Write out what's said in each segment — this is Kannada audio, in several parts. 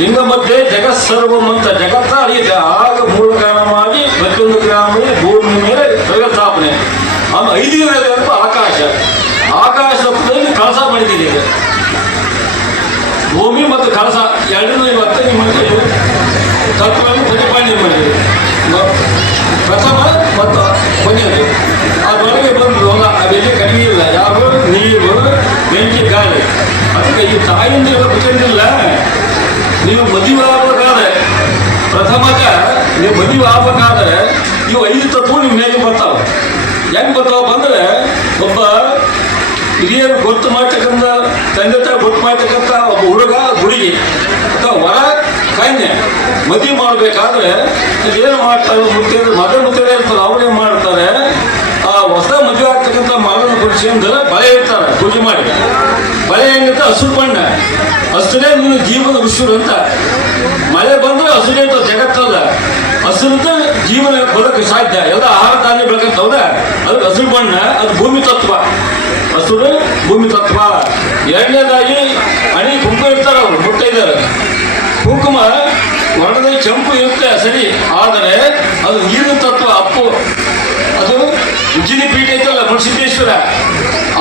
ಲಿಂಗ ಮಧ್ಯೆ ಜಗತ್ ಸರ್ವಂ ಅಂತ ಜಗತ್ತ ಅಳಿಯುತ್ತೆ ಆಗ ಮೂಲ ಕಾರಣವಾಗಿ ಪ್ರತಿಯೊಂದು ಗ್ರಾಮದಲ್ಲಿ ಭೂಮಿ ಮೇಲೆ ಸ್ಥಾಪನೆ ಆಮೇಲೆ ಐದನೇ ಅಂತ ಆಕಾಶ. ಆಕಾಶ ಕಳಸ ಮಾಡಿದ್ದೀರಿ ಈಗ ಭೂಮಿ ಮತ್ತು ಕಳಸ ಎರಡನ್ನೂ ಇವತ್ತು ನಿಮ್ಮಲ್ಲಿ ತತ್ವವನ್ನು ಪ್ರತಿಪಾದನೆ ಮಾಡಿದೆ. ಮ- ಪ್ರಥಮ ಮತ್ತು ಕೊನೆಯದು. ಅದರೊಳಗೆ ಬಂದು ಹೊಲ ಅವೆಲ್ಲಿ ಕಡಿಮೆ ಇಲ್ಲ. ಯಾರು? ನೀರು, ಬೆಂಕಿ, ಗಾಳಿ. ಅದಕ್ಕೆ ಈ ತಾಯಿಂದ ಗೊತ್ತಿಲ್ಲ ನೀವು ಮದುವೆ ಆಗ್ಬೇಕಾದ್ರೆ ಪ್ರಥಮಕ ನೀವು ಮದುವೆ ಆಗ್ಬೇಕಾದ್ರೆ ಇವು ಐದು ತತ್ವ ನಿಮ್ಮ ಮೇಲೆ ಬರ್ತಾವ? ಹೆಂಗ್ ಬರ್ತಾವ ಬಂದ್ರೆ ಒಬ್ಬ ಹಿರಿಯರು ಗೊತ್ತು ಮಾಡ್ತಕ್ಕಂಥ, ತಂದೆ ತಾಯಿ ಗೊತ್ತು ಮಾಡ್ತಕ್ಕಂಥ ಒಬ್ಬ ಹುಡುಗ, ಹುಡುಗಿ ಅಥವಾ ವರ, ಕನ್ಯೆ ಮದುವೆ ಮಾಡಬೇಕಾದ್ರೆ ಏನು ಮಾಡ್ತಾರೆ ಮುತ್ತೇರು ಮಗ ಮುತ್ತೇರು ಇರ್ತಾರೆ ಅವ್ರೇನು ಮಾಡ್ತಾರೆ? ಆ ಹೊಸ ಮದುವೆ ಆಗ್ತಕ್ಕಂಥ ಮಗನ ಅಂದ್ರೆ ಬಳೆ ಇರ್ತಾರೆ, ಪೂಜೆ ಮಾಡಿ. ಬಳೆ ಹೆಂಗಂತ ಹಸಿರು ಬಣ್ಣ. ಹಸಿರೇ ನಿನ್ನ ಜೀವನ ಉಸಿರು ಅಂತ. ಮಳೆ ಬಂದ್ರೆ ಹಸಿರೇ ಅಂತ ಜಗತ್ತಲ್ಲ ಹಸಿರಿಂದ ಜೀವನ ಬದುಕು ಸಾಧ್ಯ. ಎಲ್ಲ ಆಹಾರ ಧಾನ್ಯ ಬೆಳಕಂತವ್ರ ಅದು ಹಸಿರು ಬಣ್ಣ, ಅದು ಭೂಮಿ ತತ್ವ. ಹಸುರು ಭೂಮಿ ತತ್ವ. ಎರಡನೇದಾಗಿ ಅಣಿ ಕುಂಕುಮ ಇರ್ತಾರೆ ಅವರು ಮುತ್ತೈದರು ಕುಂಕುಮ ಹೊರಡದೆ ಕೆಂಪು ಇರುತ್ತೆ ಸರಿ, ಆದರೆ ಅದು ನೀರು ತತ್ವ ಅಪ್ಪು. ಅದು ಉಜ್ಜಿನಿ ಪೀಠ ಐತಲ್ಲ, ಮುನ್ಸಿದ್ದೇಶ್ವರ.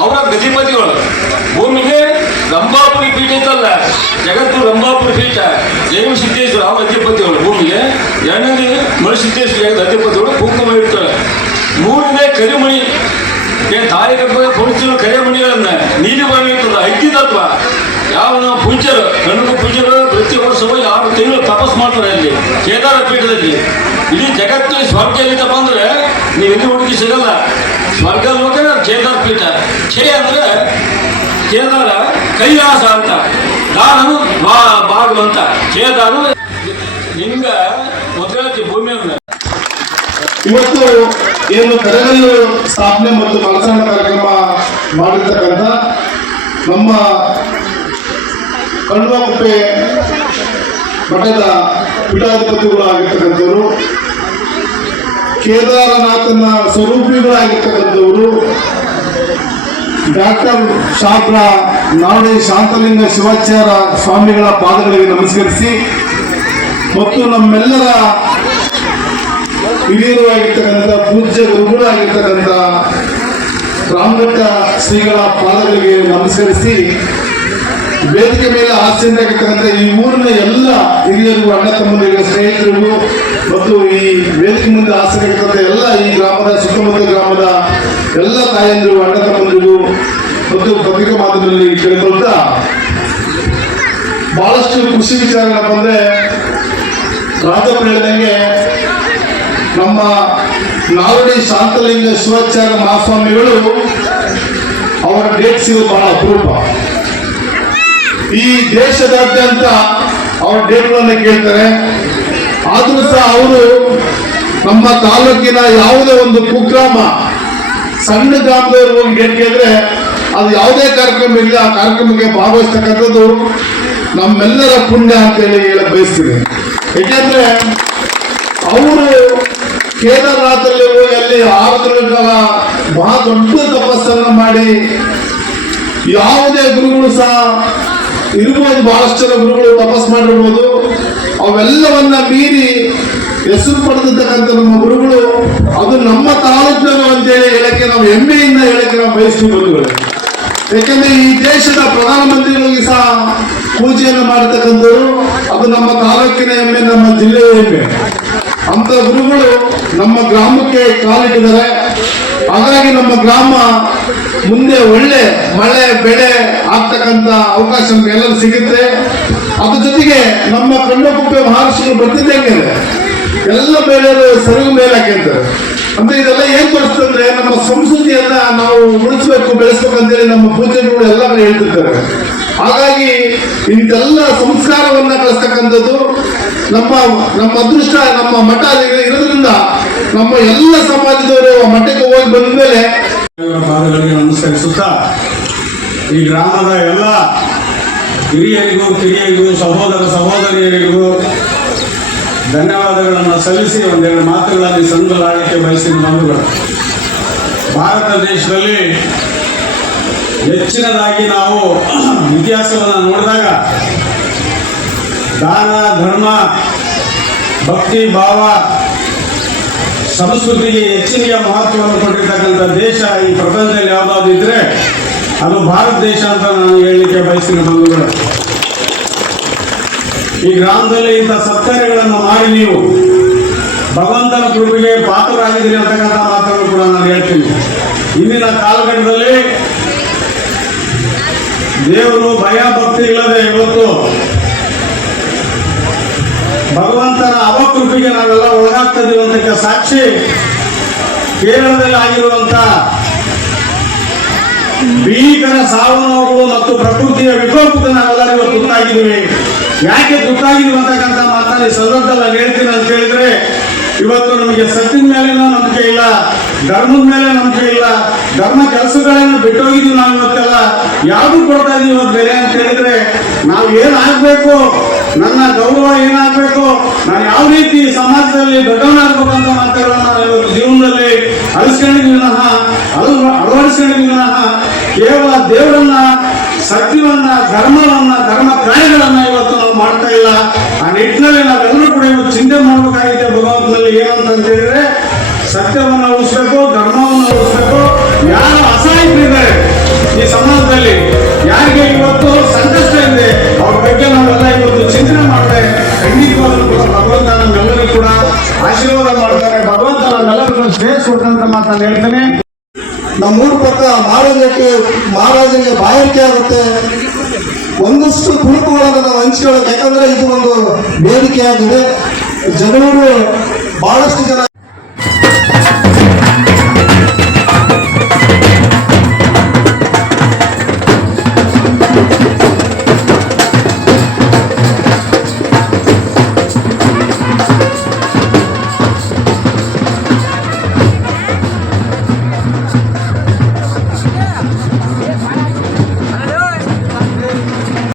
ಅವರ ಗತಿಪತಿಗಳು ಭೂಮಿಗೆ ರಂಭಾಪುರಿ ಪೀಠ ಐತಲ್ಲ, ಜಗತ್ತು ರಂಭಾಪುರಿ ಪೀಠ. ಜೈವ ಸಿದ್ದೇಶ್ವರ ಅವ್ರ ಗತಿಪತಿಗಳು ಭೂಮಿಗೆ. ಎರಡನೇ ಮರುಸಿದ್ದೇಶ್ವರ ಗತಿಪತಿಗಳು ಕುಂಕುಮ ಇರ್ತಾರೆ ಮೂರನೇ ಕರಿಮಣಿ. ತಾಯಿ ಗರ್ಭದ ಪುರುಷರು ಕರಿಮಣಿಗಳನ್ನ ನೀಲಿ ಇರ್ತದ ಅಗ್ನಿ ತತ್ವ. ಯಾವ ನಾವು ಪೂಜ್ಯರು ಪೂಜ್ಯರು ಪ್ರತಿ ತಪಸ್ ಮಾಡ್ತಾರೆ ಅಲ್ಲಿ ಕೇದಾರ ಪೀಠದಲ್ಲಿ. ಇಡೀ ಜಗತ್ತಿನಲ್ಲಿ ಸ್ವರ್ಗ ಎಲ್ಲಿಂದ ಬಂದ್ರೆ ನೀವು ಎಲ್ಲಿ ಹುಡುಕಿ ಸಿಗಲ್ಲ. ಸ್ವರ್ಗ ಲೋಕನೇ ಕೇದಾರ ಪೀಠ. ಛೇ ಅಂದ್ರೆ ಕೇದಾರ ಕೈಲಾಸ ಅಂತ. ಬಾ ಬಾಗಿಲು ಅಂತ. ಕೇದಾರು ಹಿಂಗ ಮೊದಲೇ ಭೂಮಿಯನ್ನು ಇವತ್ತು ಏನು ಕರಗಲ್ಲು ಸ್ಥಾಪನೆ ಮತ್ತು ಕಳಸಾಣ ಕಾರ್ಯಕ್ರಮ ಮಾಡಿರ್ತಕ್ಕಂಥ ನಮ್ಮ ಕಣ್ವಾಕುಪ್ಪೆ ಮಠದ ಪೀಠಾಧಿಪತಿಗಳಾಗಿರ್ತಕ್ಕಂಥವ್ರು, ಕೇದಾರನಾಥನ ಸ್ವರೂಪಿಗಳಾಗಿರ್ತಕ್ಕಂಥವರು, ಡಾಕ್ಟರ್ ಶಾಸ್ತ್ರ ನಾಡಿ ಶಾಂತಲಿಂಗ ಶಿವಾಚಾರ ಸ್ವಾಮಿಗಳ ಪಾದಗಳಿಗೆ ನಮಸ್ಕರಿಸಿ, ಮತ್ತು ನಮ್ಮೆಲ್ಲರ ಹಿರಿಯರು ಆಗಿರ್ತಕ್ಕಂಥ ಪೂಜ್ಯ ಗುರುಗಳಾಗಿರ್ತಕ್ಕಂಥ ರಾಮಘಟ್ಟ ಶ್ರೀಗಳ ಪಾದಗಳಿಗೆ ನಮಸ್ಕರಿಸಿ ವೇದಿಕೆ ಮೇಲೆ ಆಸೀನರಾಗಿರ್ತಕ್ಕಂಥ ಈ ಊರಿನ ಎಲ್ಲ ಹಿರಿಯರು, ಅಣ್ಣ ತಮ್ಮಂದಿರಿಗೆ ಸ್ನೇಹಿತರಿಗೂ ಮತ್ತು ಈ ವೇದಿಕೆ ಮುಂದೆ ಆಸೀನರಾಗಿರ್ತಕ್ಕಂಥ ಎಲ್ಲ ಈ ಗ್ರಾಮದ, ಸುತ್ತಮುತ್ತ ಗ್ರಾಮದ ಎಲ್ಲ ತಾಯಂದಿರು, ಅಣ್ಣ ತಮ್ಮಂದಿರಿಗೂ ಮತ್ತು ಪತ್ರಿಕಾ ಮಾಧ್ಯಮದಲ್ಲಿ ಕೇಳಿಕೊಳ್ತಾ ಬಹಳಷ್ಟು ಖುಷಿ ವಿಚಾರ ಏನಪ್ಪ ಅಂದ್ರೆ ರಾಜಪ್ಪ ನಮ್ಮ ನಾಲ್ವಡಿ ಶಾಂತಲಿಂಗ ಶಿವಾಚಾರ್ಯ ಮಹಾಸ್ವಾಮಿಗಳು ಅವರ ಡೇಟ್ ಸಿಗೋದು ಬಹಳ ಅಪರೂಪ. ಈ ದೇಶದಾದ್ಯಂತ ಅವ್ರ ದೇವರನ್ನ ಕೇಳ್ತಾರೆ. ಆದ್ರೂ ಸಹ ಅವರು ನಮ್ಮ ತಾಲೂಕಿನ ಯಾವುದೇ ಒಂದು ಕುಗ್ರಾಮ, ಸಣ್ಣ ಗ್ರಾಮದವರು ಹೋಗಿ ಡೇಟ್ ಕೇಳಿದ್ರೆ ಅದು ಯಾವುದೇ ಕಾರ್ಯಕ್ರಮ ಇಲ್ಲ ಆ ಕಾರ್ಯಕ್ರಮಕ್ಕೆ ಭಾಗವಹಿಸ್ತಕ್ಕಂಥದ್ದು ನಮ್ಮೆಲ್ಲರ ಪುಣ್ಯ ಅಂತೇಳಿ ಹೇಳ ಬಯಸ್ತೀನಿ. ಏಕೆಂದ್ರೆ ಅವರು ಕೇದಾರನಾಥಲ್ಲಿ ಹೋಗಿ ಅಲ್ಲಿ ಆರು ತಿಂಗಳ ಬಹಳ ದೊಡ್ಡ ತಪಸ್ಸನ್ನು ಮಾಡಿ ಯಾವುದೇ ಗುರುಗಳು ಸಹ ಇರ್ಬೋದು, ಬಹಳಷ್ಟು ಜನ ಗುರುಗಳು ತಪಸ್ ಮಾಡಿರ್ಬೋದು. ಅವೆಲ್ಲವನ್ನ ಮೀರಿ ಹೆಸರು ಪಡೆದಿರ್ತಕ್ಕಂಥ ನಮ್ಮ ಗುರುಗಳು, ಅದು ನಮ್ಮ ತಾಲೂಕಿನವರು ಅಂತೇಳಿ ಹೇಳಕ್ಕೆ ನಾವು ಹೆಮ್ಮೆಯಿಂದ ಹೇಳಕ್ಕೆ ನಾವು ಬಯಸ್ತೀವಿ ಗುರುಗಳು ಯಾಕಂದ್ರೆ ಈ ದೇಶದ ಪ್ರಧಾನಮಂತ್ರಿಗಳಿಗೆ ಸಹ ಪೂಜೆಯನ್ನು ಮಾಡತಕ್ಕಂಥವ್ರು ಅದು ನಮ್ಮ ತಾಲೂಕಿನ ಹೆಮ್ಮೆ, ನಮ್ಮ ಜಿಲ್ಲೆಯ ಹೆಮ್ಮೆ. ಅಂತ ಗುರುಗಳು ನಮ್ಮ ಗ್ರಾಮಕ್ಕೆ ಕಾಲಿಟ್ಟಿದ್ದಾರೆ. ಹಾಗಾಗಿ ನಮ್ಮ ಗ್ರಾಮ ಮುಂದೆ ಒಳ್ಳೆ ಮಳೆ, ಬೆಳೆ ಆಗ್ತಕ್ಕಂಥ ಅವಕಾಶ ನಮ್ಗೆಲ್ಲರೂ ಸಿಗುತ್ತೆ. ಅದ್ರ ಜೊತೆಗೆ ನಮ್ಮ ಕಣ್ಣಕುಪ್ಪೆ ಮಹರ್ಷಿಗಳು ಬರ್ತಿದ್ದಂಗೆ ಎಲ್ಲ ಬೇಳೆಯವರು ಸರಿಗು ಮೇಲೆ ಹಾಕಿರ್ತಾರೆ. ಅಂದ್ರೆ ಇದೆಲ್ಲ ಏನ್ ತೋರಿಸ್ತಂದ್ರೆ ನಮ್ಮ ಸಂಸ್ಕೃತಿಯನ್ನ ನಾವು ಉಳಿಸ್ಬೇಕು ಬೆಳೆಸ್ಬೇಕು ಅಂತೇಳಿ ನಮ್ಮ ಪೂಜೆಗಳು ಎಲ್ಲ ಹೇಳ್ತಿರ್ತಾರೆ. ಹಾಗಾಗಿ ಇಂತೆಲ್ಲ ಸಂಸ್ಕಾರವನ್ನ ಕಳಿಸ್ತಕ್ಕಂಥದ್ದು ನಮ್ಮ ನಮ್ಮ ಅದೃಷ್ಟ, ನಮ್ಮ ಮಠ ಇರೋದ್ರಿಂದ ನಮ್ಮ ಎಲ್ಲ ಸಮಾಜದವರು ಈ ಗ್ರಾಮದ ಎಲ್ಲ ಹಿರಿಯರಿಗೂ, ಕಿರಿಯರಿಗೂ, ಸಹೋದರ ಸಹೋದರಿಯರಿಗೂ ಧನ್ಯವಾದಗಳನ್ನು ಸಲ್ಲಿಸಿ ಒಂದೆರಡು ಮಾತುಗಳಲ್ಲಿ ಸಂದಲಾಡಲಿಕ್ಕೆ ಬಯಸಿದ ಬಂಧುಗಳು. ಭಾರತ ದೇಶದಲ್ಲಿ ಹೆಚ್ಚಿನದಾಗಿ ನಾವು ಇತಿಹಾಸವನ್ನು ನೋಡಿದಾಗ ದಾನ, ಧರ್ಮ, ಭಕ್ತಿ, ಭಾವ ಸಂಸ್ಕೃತಿಗೆ ಹೆಚ್ಚಿನ ಮಹತ್ವವನ್ನು ಕೊಟ್ಟಿರ್ತಕ್ಕಂಥ ದೇಶ ಈ ಪ್ರಪಂಚದಲ್ಲಿ ಯಾವುದಾದ್ರು ಇದ್ರೆ ಅದು ಭಾರತ ದೇಶ ಅಂತ ನಾನು ಹೇಳಲಿಕ್ಕೆ ಬಯಸ್ತೀನಿ ಬಂಧುಗಳು. ಈ ಗ್ರಾಮದಲ್ಲಿ ಇಂಥ ಸತ್ಕಾರ್ಯಗಳನ್ನು ಮಾಡಿ ನೀವು ಭಗವಂತನ ಕೃಪೆಗೆ ಪಾತ್ರರಾಗಿದ್ದೀರಿ ಅಂತಕ್ಕಂಥ ಮಾತನ್ನು ಕೂಡ ನಾನು ಹೇಳ್ತೀನಿ. ಇಂದಿನ ಕಾಲಘಟ್ಟದಲ್ಲಿ ದೇವರು ಭಯ ಭಕ್ತಿ ಇಲ್ಲದೆ ಇವತ್ತು ಭಗವಂತನ ಅವಕೃಪಿಗೆ ನಾವೆಲ್ಲ ಅಂತಕ್ಕ ಸಾಕ್ಷಿ ಕೇರಳದಲ್ಲಿ ಆಗಿರುವಂತ ಭೀಕರ ಸಾವು ನೋವುಗಳು ಮತ್ತು ಪ್ರಕೃತಿಯ ವಿಕೋಪಕ್ಕೆ ನಾವೆಲ್ಲರಿಗೂ ತುತ್ತಾಗಿದ್ದೀವಿ ಯಾಕೆ ತುತ್ತಾಗಿದ್ದೀವಿ ಅಂತಕ್ಕಂಥ ಮಾತನ್ನ ಈ ಸಂದರ್ಭದಲ್ಲಿ ಹೇಳ್ತೀನಿ ಅಂತ ಹೇಳಿದ್ರೆ, ಇವತ್ತು ನಮಗೆ ಸತ್ತಿನ ಮೇಲೆನೂ ನಂಬಿಕೆ ಇಲ್ಲ, ಧರ್ಮದ ಮೇಲೆ ನಂಬಿಕೆ ಇಲ್ಲ, ಧರ್ಮ ಕೆಲಸಗಳನ್ನು ಬಿಟ್ಟೋಗಿದ್ದೀವಿ ನಾವು ಇವತ್ತೆಲ್ಲ. ಯಾವುದು ಕೊಡ್ತಾ ಇದೀವಿ ಇವತ್ತು ಬೆಲೆ ಅಂತ ಹೇಳಿದ್ರೆ, ನಾವು ಏನ್ ಆಗ್ಬೇಕು? ನನ್ನ ಗೌರವ ಏನಾಗಬೇಕು ನಾನು ಯಾವ ರೀತಿ ಸಮಾಜದಲ್ಲಿ ದೊಡ್ಡವನಾಗಬೇಕಂತ ಮಾತುಗಳನ್ನ ನಾವು ಜೀವನದಲ್ಲಿ ಅಳಿಸ್ಕೊಂಡಿದ್ವಿ ವಿನಃ ಅಳವಡಿಸ್ಕೊಂಡಿದ್ವಿ ಕೇವಲ ದೇವರನ್ನ, ಸತ್ಯವನ್ನ, ಧರ್ಮವನ್ನ, ಧರ್ಮ ಕಾರ್ಯಗಳನ್ನ ಇವತ್ತು ನಾವು ಮಾಡ್ತಾ ಇಲ್ಲ. ಆ ನಿಟ್ಟಿನಲ್ಲಿ ನಾವೆಲ್ಲರೂ ಕೂಡ ಇವತ್ತು ಚಿಂತೆ ಮಾಡಬೇಕಾಗಿದೆ ಭಗವಂತನಲ್ಲಿ ಏನಂತ ಹೇಳಿದ್ರೆ, ಸತ್ಯವನ್ನ ಉಳಿಸ್ಬೇಕು, ಧರ್ಮವನ್ನು ಉಳಿಸ್ಬೇಕು, ಯಾರು ಅಸಹಾಯಕರಿದ್ದಾರೆ ಈ ಸಮಾಜದಲ್ಲಿ, ಯಾರಿಗೆ ಇವತ್ತು ಹೇಳ್ತೇನೆ ನಮ್ಮೂರ ಪಕ್ಕ ಮಹಾರಾಜಕ್ಕೆ ಮಹಾರಾಜನಿಗೆ ಬಾಯಾರಿಕೆ ಆಗುತ್ತೆ. ಒಂದಷ್ಟು ಕುರುಪುಗಳನ್ನು ನಾವು ಹಂಚಿಕೊಳ್ಳೋದು ಯಾಕಂದ್ರೆ ಇದು ಒಂದು ಬೇಡಿಕೆಯಾಗಿದೆ. ಜನರು ಬಹಳಷ್ಟು ಜನ